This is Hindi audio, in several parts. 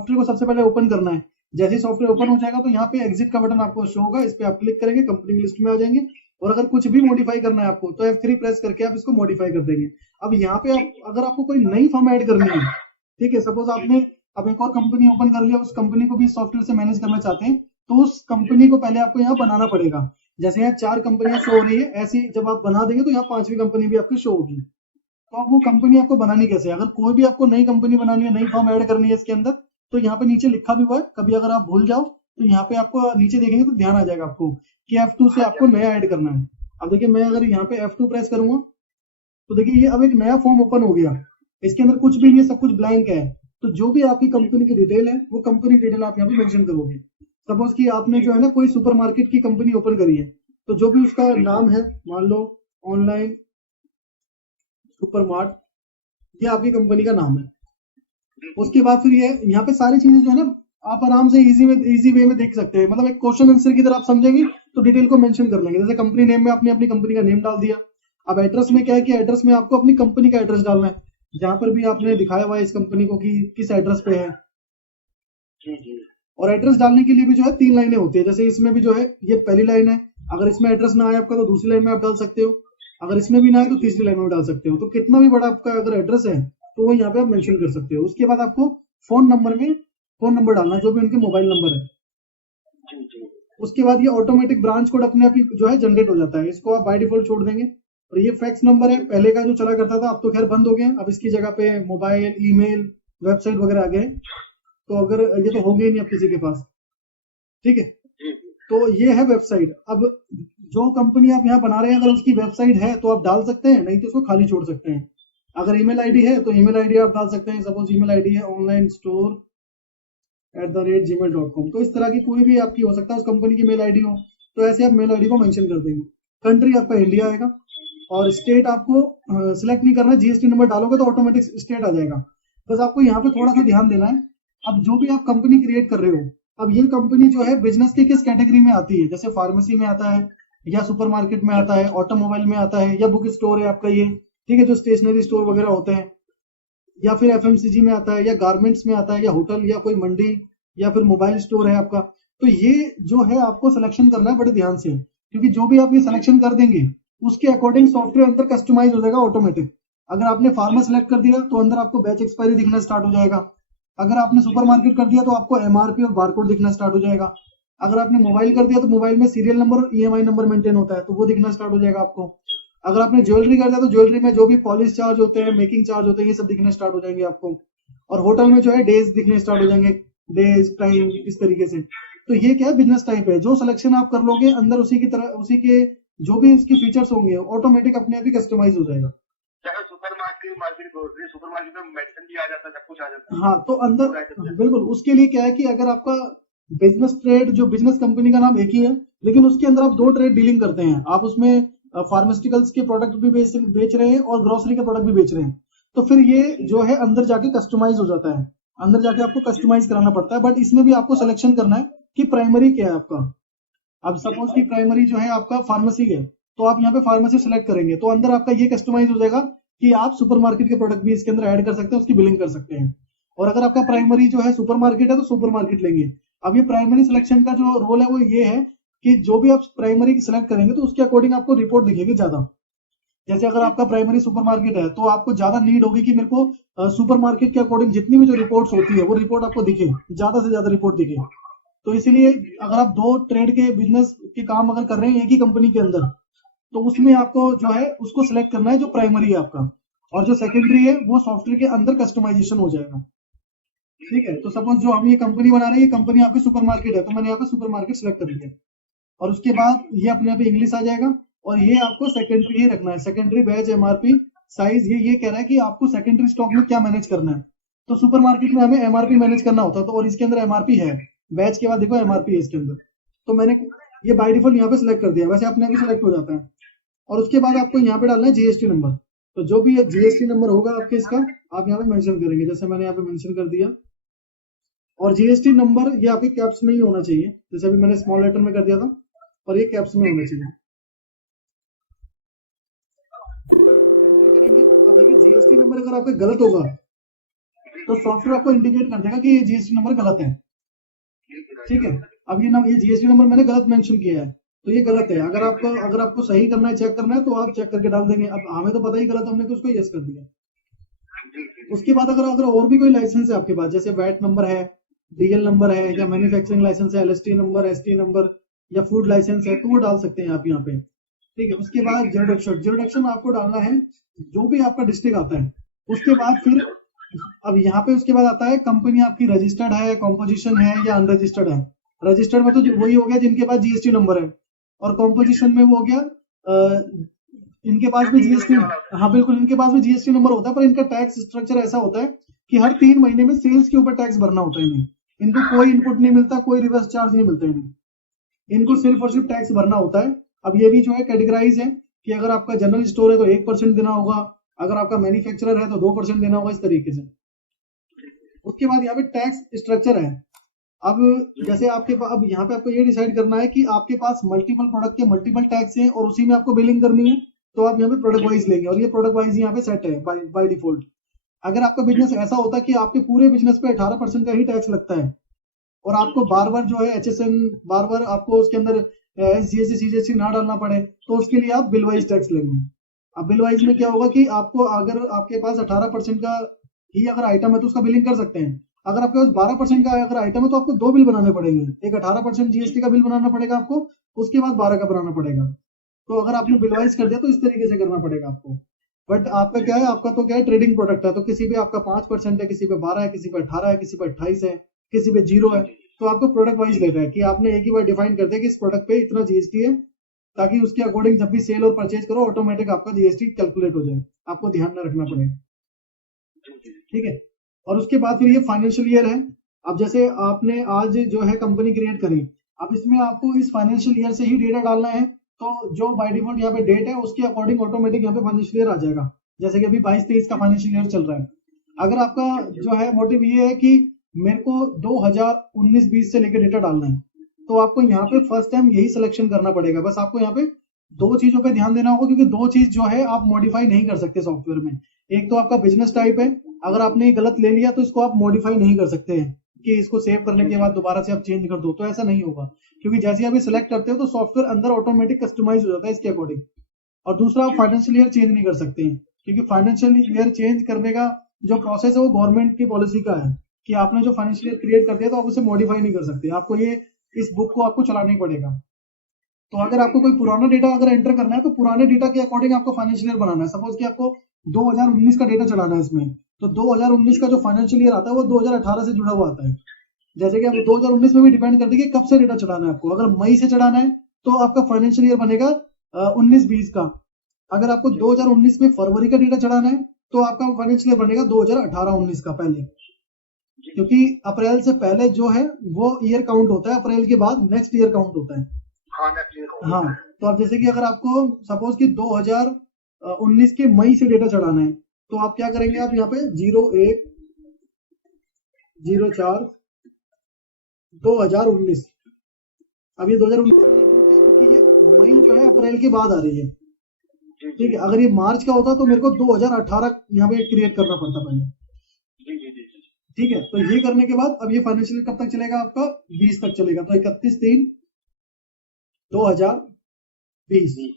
सॉफ्टवेयर को सबसे पहले ओपन करना है। जैसे ही सॉफ्टवेयर ओपन हो जाएगा तो यहाँ पे एग्जिट का बटन आपको शो होगा, इस पे आप क्लिक करेंगे, कंपनी की लिस्ट में आ जाएंगे। और अगर कुछ भी मॉडिफाई करना है आपको तो F3 प्रेस करके आप इसको मॉडिफाई कर देंगे। अब यहाँ पे अगर आपको कोई नई फर्म ऐड करनी है, ठीक है, सपोज आपने अब एक और कंपनी ओपन कर लिया, उस कंपनी को भी सॉफ्टवेयर से मैनेज करना चाहते हैं, तो उस कंपनी को पहले आपको यहाँ बनाना पड़ेगा। जैसे यहाँ 4 कंपनियां शो हो रही है, ऐसी जब आप बना देंगे तो यहाँ 5वीं कंपनी भी आपकी शो होगी। तो अब वो कंपनी आपको बनानी कैसे है? अगर कोई भी आपको नई कंपनी बनानी है, नई फर्म ऐड करनी है इसके अंदर, तो यहाँ पे नीचे लिखा भी हुआ है, कभी अगर आप भूल जाओ तो यहाँ पे आपको नीचे देखेंगे तो ध्यान आ जाएगा आपको कि F2 से आपको नया ऐड करना है। अब देखिए मैं अगर यहाँ पे F2 प्रेस करूंगा तो देखिए ये अब एक नया फॉर्म ओपन हो गया, इसके अंदर कुछ भी नहीं है, सब कुछ ब्लैंक है। तो जो भी आपकी कंपनी की डिटेल है वो कंपनी डिटेल आप यहाँ पे मेंशन करोगे। सपोज कि आपने जो है ना कोई सुपरमार्केट की कंपनी ओपन करी है, तो जो भी उसका नाम है, मान लो ऑनलाइन सुपरमार्ट, ये आपकी कंपनी का नाम है। उसके बाद फिर ये यहाँ पे सारी चीजें जो है ना आप आराम से इजी वे में देख सकते हैं, मतलब एक क्वेश्चन आंसर की तरह आप समझेंगे तो डिटेल को मेंशन कर लेंगे। जैसे कंपनी नेम में आपने अपनी कंपनी का नेम डाल दिया। अब एड्रेस में क्या है कि एड्रेस में आपको अपनी कंपनी का एड्रेस डालना है, जहां पर भी आपने दिखाया हुआ है इस कंपनी को कि किस एड्रेस पे है। और एड्रेस डालने के लिए भी जो है 3 लाइनें होती है। जैसे इसमें भी जो है ये पहली लाइन है, अगर इसमें एड्रेस ना आए आपका तो दूसरी लाइन में आप डाल सकते हो, अगर इसमें भी ना आए तो तीसरी लाइन में डाल सकते हो। तो कितना भी बड़ा आपका अगर एड्रेस है तो वो यहाँ पे आप मेंशन कर सकते हो। उसके बाद आपको फोन नंबर डालना, जो भी उनके मोबाइल नंबर है। उसके बाद ये ऑटोमेटिक ब्रांच कोड अपने आप ही जो है जनरेट हो जाता है, इसको आप बाय डिफॉल्ट छोड़ देंगे। और ये फैक्स नंबर है, पहले का जो चला करता था, अब तो खैर बंद हो गया, अब इसकी जगह पे मोबाइल, ईमेल, वेबसाइट वगैरह आ गए। तो अगर ये तो हो गया ही नहीं अब किसी के पास, ठीक है। तो ये है वेबसाइट। अब जो कंपनी आप यहाँ बना रहे हैं अगर उसकी वेबसाइट है तो आप डाल सकते हैं, नहीं तो उसको खाली छोड़ सकते हैं। अगर ईमेल आईडी है तो ईमेल आईडी आप डाल सकते हैं। सपोज ईमेल आईडी है onlinestore@gmail.com, तो इस तरह की कोई भी आपकी हो सकता है, उस कंपनी की मेल आईडी हो, तो ऐसे आप मेल आईडी को मेंशन कर देंगे। कंट्री आपका इंडिया आएगा और स्टेट आपको सिलेक्ट नहीं करना है, जीएसटी नंबर डालोगे तो ऑटोमेटिक स्टेट आ जाएगा। बस आपको यहाँ पे थोड़ा सा ध्यान देना है। अब जो भी आप कंपनी क्रिएट कर रहे हो, अब ये कंपनी जो है बिजनेस की किस कैटेगरी में आती है, जैसे फार्मेसी में आता है या सुपरमार्केट में आता है, ऑटोमोबाइल में आता है, या बुक स्टोर है आपका ये, ठीक है, जो स्टेशनरी स्टोर वगैरह होते हैं, या फिर एफएमसीजी में आता है, या गारमेंट्स में आता है, या होटल, या कोई मंडी, या फिर मोबाइल स्टोर है आपका। तो ये जो है आपको सिलेक्शन करना है बड़े ध्यान से, क्योंकि जो भी आप ये सिलेक्शन कर देंगे उसके अकॉर्डिंग सॉफ्टवेयर अंदर कस्टमाइज हो जाएगा ऑटोमेटिक। अगर आपने फार्मा सेलेक्ट कर दिया तो अंदर आपको बैच एक्सपायरी दिखना स्टार्ट हो जाएगा। अगर आपने सुपरमार्केट कर दिया तो आपको एमआरपी और बारकोड दिखना स्टार्ट हो जाएगा। अगर आपने मोबाइल कर दिया तो मोबाइल में सीरियल नंबर और ईएमआई नंबर मेंटेन होता है, तो वो दिखना स्टार्ट हो जाएगा आपको। अगर आपने ज्वेलरी कर दिया तो ज्वेलरी में जो भी पॉलिश चार्ज होते हैं, मेकिंग चार्ज होते हैं, ये सब दिखने स्टार्ट हो जाएंगे आपको। और होटल में जो है डेज दिखने स्टार्ट हो जाएंगे, डेज, टाइम, इस तरीके से। तो ये क्या है, बिजनेस टाइप है। जो सिलेक्शन आप कर लोगे अंदर उसी की तरह, उसी के जो भी उसके फीचर्स होंगे ऑटोमेटिक अपने आप ही कस्टमाइज हो जाएगा। सुपरमार्केट में मेडिसिन भी आ जाता है, सब कुछ आ जाता है। हाँ, तो अंदर बिल्कुल उसके लिए क्या है कि अगर आपका बिजनेस ट्रेड, जो बिजनेस कंपनी का नाम एक ही है, लेकिन उसके अंदर आप 2 ट्रेड डीलिंग करते हैं, आप उसमें फार्मास्यूटिकल्स के प्रोडक्ट भी बेच रहे हैं और ग्रोसरी के प्रोडक्ट भी बेच रहे हैं, तो फिर ये जो है अंदर जाके कस्टमाइज हो जाता है, अंदर जाके आपको कस्टमाइज कराना पड़ता है। बट इसमें भी आपको सिलेक्शन करना है कि प्राइमरी क्या है आपका। अब सपोज की प्राइमरी जो है आपका फार्मेसी है, तो आप यहाँ पे फार्मेसी सेलेक्ट करेंगे तो अंदर आपका ये कस्टमाइज हो जाएगा कि आप सुपरमार्केट के प्रोडक्ट भी इसके अंदर ऐड कर सकते हैं, उसकी बिलिंग कर सकते हैं। और अगर आपका प्राइमरी जो है सुपरमार्केट है तो सुपरमार्केट लेंगे। अब ये प्राइमरी सिलेक्शन का जो रोल है वो ये है कि जो भी आप प्राइमरी सेलेक्ट करेंगे तो उसके अकॉर्डिंग आपको रिपोर्ट दिखेगी ज्यादा। जैसे अगर आपका प्राइमरी सुपरमार्केट है तो आपको ज्यादा नीड होगी कि मेरे को सुपरमार्केट के अकॉर्डिंग जितनी भी जो रिपोर्ट्स होती है वो रिपोर्ट आपको दिखे, ज्यादा से ज्यादा रिपोर्ट दिखे। तो इसीलिए अगर आप 2 ट्रेड के बिजनेस के काम अगर कर रहे हैं एक ही कंपनी के अंदर, तो उसमें आपको जो है उसको सिलेक्ट करना है जो प्राइमरी है आपका, और जो सेकेंडरी है वो सॉफ्टवेयर के अंदर कस्टमाइजेशन हो जाएगा। ठीक है, तो सपोज जो हम ये कंपनी बना रहे हैं, ये कंपनी आपकी सुपरमार्केट है, तो मैंने यहाँ पे सुपरमार्केट सेलेक्ट कर लिया, और उसके बाद ये अपने आप इंग्लिश आ जाएगा। और ये आपको सेकेंडरी ही रखना है, सेकेंडरी बैच, एमआरपी, साइज। ये कह रहा है कि आपको सेकेंडरी स्टॉक में क्या मैनेज करना है। तो सुपरमार्केट में हमें एमआरपी मैनेज करना होता है, तो और इसके अंदर एमआरपी है, बैच के बाद देखो एमआरपी है इसके अंदर, तो मैंने ये बाय डिफॉल्ट यहाँ पे सिलेक्ट कर दिया, वैसे अपने आप ही सिलेक्ट हो जाता है। और उसके बाद आपको यहाँ पे डालना है जीएसटी नंबर, तो जो भी जीएसटी नंबर होगा आपके इसका आप यहाँ पे मेंशन करेंगे, जैसे मैंने यहाँ पे मेंशन कर दिया। और जीएसटी नंबर ये आपके कैप्स में ही होना चाहिए, जैसे अभी मैंने स्मॉल लेटर में कर दिया था, और ये कैप्स में होना चाहिए। एंट्री करेंगे, अब देखिए जीएसटी नंबर अगर आपका गलत होगा तो सॉफ्टवेयर आपको इंडिकेट कर देगा कि ये जीएसटी नंबर गलत है। ठीक है, अब ये जीएसटी नंबर मैंने गलत मेंशन किया है, तो ये गलत है। अगर आपको सही करना है, चेक करना है, तो आप चेक करके डाल देंगे। अब हमें तो पता ही गलत, हमने तो उसको यस कर दिया। उसके बाद अगर और भी कोई लाइसेंस है आपके पास, जैसे वैट नंबर है, डीएल नंबर है, या मैन्युफैक्चरिंग लाइसेंस है, एलएसटी नंबर, एसटी नंबर, या फूड लाइसेंस है, तो वो डाल सकते हैं आप यहाँ पे। ठीक है, उसके बाद जुरिडिक्शन आपको डालना है जो भी आपका डिस्ट्रिक्ट आता है। उसके बाद फिर अब यहाँ पे उसके बाद आता है कंपनी आपकी रजिस्टर्ड है, कॉम्पोजिशन है, या अनरजिस्टर्ड है। रजिस्टर्ड में तो वही हो गया जिनके पास जीएसटी नंबर है, और कॉम्पोजिशन में वो हो गया इनके पास भी जीएसटी, हाँ बिल्कुल, इनके पास भी जीएसटी नंबर होता है, पर इनका टैक्स स्ट्रक्चर ऐसा होता है कि हर 3 महीने में सेल्स के ऊपर टैक्स भरना होता है इन्हें। इनको कोई इनपुट नहीं मिलता, कोई रिवर्स चार्ज नहीं मिलता इन्हें, इनको सिर्फ और सिर्फ टैक्स भरना होता है। अब ये भी जो है कैटेगराइज है कि अगर आपका जनरल स्टोर है तो 1% देना होगा, अगर आपका मैन्युफैक्चरर है तो 2% देना होगा, इस तरीके से। उसके बाद यहाँ पे टैक्स स्ट्रक्चर है। अब जैसे अब यहाँ पे आपको ये डिसाइड करना है कि आपके पास मल्टीपल प्रोडक्ट के मल्टीपल टैक्स हैं और उसी में आपको बिलिंग करनी है, तो आप यहाँ पे प्रोडक्ट वाइज लेंगे, और ये प्रोडक्ट वाइज यहाँ पे सेट है बाय डिफॉल्ट। अगर आपका बिजनेस ऐसा होता है कि आपके पूरे बिजनेस पे 18% का ही टैक्स लगता है, और आपको बार बार जो है HSN, बार बार आपको उसके अंदर SGST CGST ना डालना पड़े, तो उसके लिए आप बिल वाइज टैक्स लेंगे। अब बिल वाइज में क्या होगा कि आपको अगर आपके पास 18% का ही अगर आइटम है तो उसका बिलिंग कर सकते हैं। अगर आपके पास 12% का अगर आइटम है तो आपको 2 बिल बनाने पड़ेंगे, एक 18% जीएसटी का बिल बनाना पड़ेगा आपको, उसके बाद 12 का बनाना पड़ेगा। तो अगर आपने बिल वाइज कर दिया तो इस तरीके से करना पड़ेगा आपको। बट आपका क्या है, आपका तो क्या है, ट्रेडिंग प्रोडक्ट है, तो किसी पे आपका 5% है, किसी पे 12 है, किसी पे 18 है, किसी पे 28 है, किसी पे 0 है, तो आपको प्रोडक्ट वाइज लेना है कि आपने एक ही बार डिफाइन कर दिया कि इस प्रोडक्ट पे इतना जीएसटी है, ताकि उसके अकॉर्डिंग जब भी सेल और परचेज करो ऑटोमेटिक आपका जीएसटी कैलकुलेट हो जाए, आपको ध्यान में रखना पड़ेगा। ठीक है, और उसके बाद फिर ये फाइनेंशियल ईयर है। अब जैसे आपने आज जो है कंपनी क्रिएट करी, अब इसमें आपको इस फाइनेंशियल ईयर से ही डेटा डालना है, तो जो बाय डिफॉल्ट यहाँ पे डेट है उसके अकॉर्डिंग ऑटोमेटिक यहाँ पे फाइनेंशियल ईयर आ जाएगा। जैसे कि अभी 22-23 का फाइनेंशियल ईयर चल रहा है। अगर आपका जो है मोटिव ये है कि मेरे को 2019-20 से लेकर डेटा डालना है, तो आपको यहाँ पे फर्स्ट टाइम यही सिलेक्शन करना पड़ेगा। बस आपको यहाँ पे 2 चीजों पे ध्यान देना होगा, क्योंकि 2 चीज जो है आप मॉडिफाई नहीं कर सकते सॉफ्टवेयर में। एक तो आपका बिजनेस टाइप है, अगर आपने ये गलत ले लिया तो इसको आप मॉडिफाई नहीं कर सकते हैं कि इसको सेव करने के बाद दोबारा से आप चेंज कर दो, तो ऐसा नहीं होगा, क्योंकि जैसे आप सिलेक्ट करते हो तो सॉफ्टवेयर अंदर ऑटोमेटिक कस्टमाइज हो जाता है इसके अकॉर्डिंग। और दूसरा, आप फाइनेंशियल ईयर चेंज नहीं कर सकते हैं, क्योंकि फाइनेंशियल ईयर चेंज करने का जो प्रोसेस है वो गवर्नमेंट की पॉलिसी का है कि आपने जो फाइनेंशियल ईयर क्रिएट कर दिया तो आप उसे मॉडिफाई नहीं कर सकते, आपको ये इस बुक को आपको चलाना ही पड़ेगा। तो अगर आपको कोई पुराना डेटा अगर एंटर करना है तो पुराने डेटा के अकॉर्डिंग आपको फाइनेंशियल ईयर बनाना है। सपोज कि आपको 2019 का डेटा चलाना है इसमें, तो 2019 का जो फाइनेंशियल ईयर आता है वो 2018 से जुड़ा हुआ आता है। जैसे कि आप 2019 में भी डिपेंड करती है कि कब से डेटा चढ़ाना है आपको। अगर मई से चढ़ाना है तो आपका फाइनेंशियल ईयर बनेगा 19-20 का। अगर आपको 2019 में फरवरी का डेटा चढ़ाना है तो आपका फाइनेंशियल ईयर बनेगा 2018-19 का पहले, क्योंकि अप्रैल से पहले जो है वो ईयर काउंट होता है, अप्रैल के बाद नेक्स्ट ईयर काउंट होता है। हाँ, तो अब जैसे कि अगर आपको सपोज कि 2019 के मई से डेटा चढ़ाना है तो आप क्या करेंगे, आप यहाँ पे 01/04/2019, अब ये 2019 क्योंकि ये मई जो है अप्रैल के बाद आ रही है। ठीक है, अगर ये मार्च का होता तो मेरे को 2018 यहाँ पे क्रिएट करना पड़ता पहले। ठीक है, तो ये करने के बाद अब ये फाइनेंशियल कब तक चलेगा, आपका 20 तक चलेगा, तो 31/3/2020।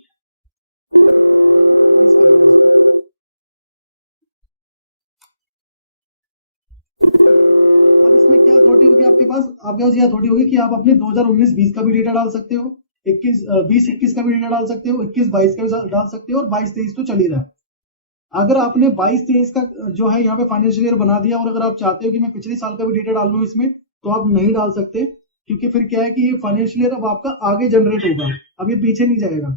अब इसमें क्या अथॉरिटी होगी आपके पास ये अथॉरिटी होगी कि आप अपने 2019-20 का भी डेटा डाल सकते हो, 20-21 का भी डेटा डाल सकते हो, 21-22 का भी डाल सकते हो, और 22-23 तो चल ही रहा है। अगर आपने 22-23 का जो है यहाँ पे फाइनेंशियल ईयर बना दिया और अगर आप चाहते हो कि मैं पिछले साल का भी डेटा डाल लूं इसमें, तो आप नहीं डाल सकते, क्योंकि फिर क्या है कि ये फाइनेंशियल ईयर अब आपका आगे जनरेट होगा, अब ये पीछे नहीं जाएगा।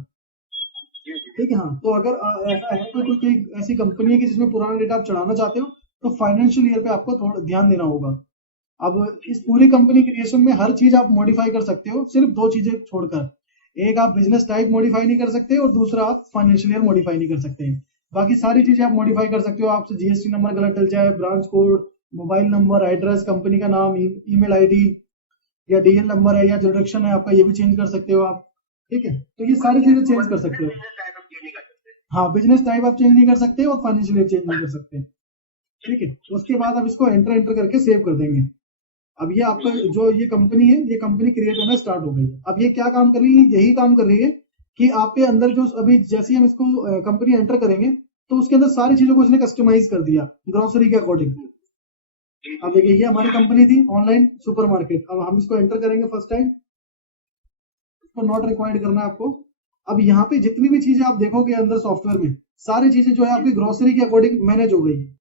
ठीक है, हाँ, तो अगर ऐसा है तो कोई ऐसी कंपनी है कि जिसमें पुराना डेटा आप चढ़ाना चाहते हो तो फाइनेंशियल ईयर पे आपको थोड़ा ध्यान देना होगा। अब इस पूरी कंपनी क्रिएशन में हर चीज आप मॉडिफाई कर सकते हो, सिर्फ 2 चीजें छोड़कर। एक आप बिजनेस टाइप मॉडिफाई नहीं कर सकते और दूसरा आप फाइनेंशियल ईयर मॉडिफाई नहीं कर सकते। बाकी सारी चीजें आप मॉडिफाई कर सकते हो। आपसे जीएसटी नंबर गलत डल जाए, branch code, mobile number, address, company का नाम, ईमेल आईडी, या डीएल नंबर है या जुरिडिक्शन है आपका, ये भी चेंज कर सकते हो आप। ठीक है, तो ये सारी चीजें चेंज कर सकते हो। हाँ, बिजनेस टाइप आप चेंज नहीं कर सकते और फाइनेंशियल ईयर चेंज नहीं कर सकते। ठीक है। उसके बाद आप इसको एंटर करके सेव कर देंगे। अब ये आपका जो ये कंपनी है, ये कंपनी क्रिएट होना स्टार्ट हो गई है। अब ये क्या काम कर रही है, यही काम कर रही है कि आपके अंदर जो अभी जैसे ही हम इसको कंपनी एंटर करेंगे तो उसके अंदर सारी चीजों को इसने कस्टमाइज कर दिया ग्रोसरी के अकॉर्डिंग। अब देखिए ये हमारी कंपनी थी ऑनलाइन सुपरमार्केट। अब हम इसको एंटर करेंगे फर्स्ट टाइम, इसको नॉट रिक्वायर्ड करना है आपको। अब यहाँ पे जितनी भी चीजें आप देखोगे अंदर सॉफ्टवेयर में, सारी चीजें जो है आपकी ग्रोसरी के अकॉर्डिंग मैनेज हो गई है।